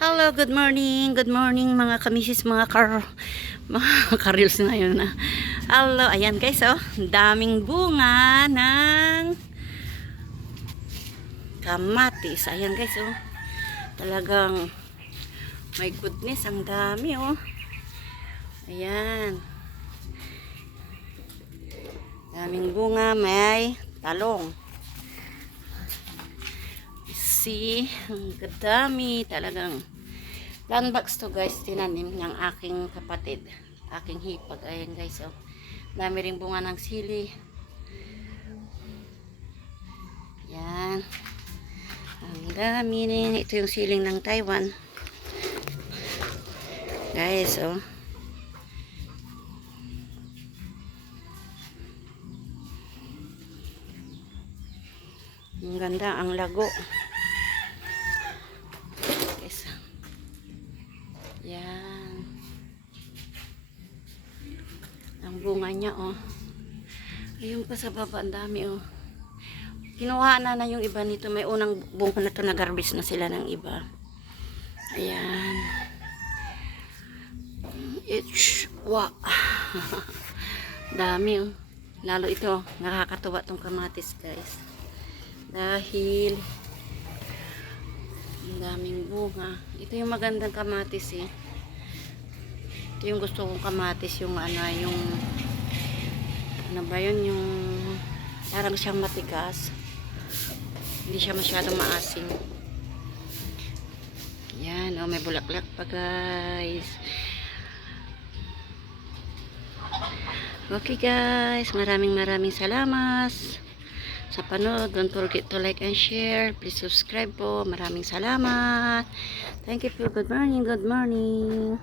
Hello, good morning. Good morning mga kamisis, mga karils na yun na. Hello, ayan guys, oh. Daming bunga ng kamatis. Ayan guys, oh. Talagang, my goodness, ang dami, oh. Ayan. Daming bunga, may talong. See, ang dami talagang. Landbox to guys, tinanim ng aking kapatid, aking hipag. Ayan guys, oh. Dami ring bunga ng sili. Yan. Ang dami rin. Ito yung siling ng Taiwan. Guys, oh. Ang ganda, ang lago. Guys. Yan. Ang bunga niya, oh. Ayun pa sa baba, ang dami, oh. Kinuha na yung iba nito. May unang bunga na to, nag-harvest na sila ng iba. Ayan. Wow. Dami, oh. Lalo ito, nakakatuwa tong kamatis, guys. Dahil ang daming bunga. Ito yung magandang kamatis, eh. Ito yung gusto kong kamatis, yung ano ba yun, yung parang siyang matigas. Hindi siya masyadong maasim. Yan, oh, may bulaklak pa, guys. Okay, guys, maraming salamat sa panood. Don't forget to like and share. Please subscribe po. Maraming salamat. Thank you for good morning. Good morning.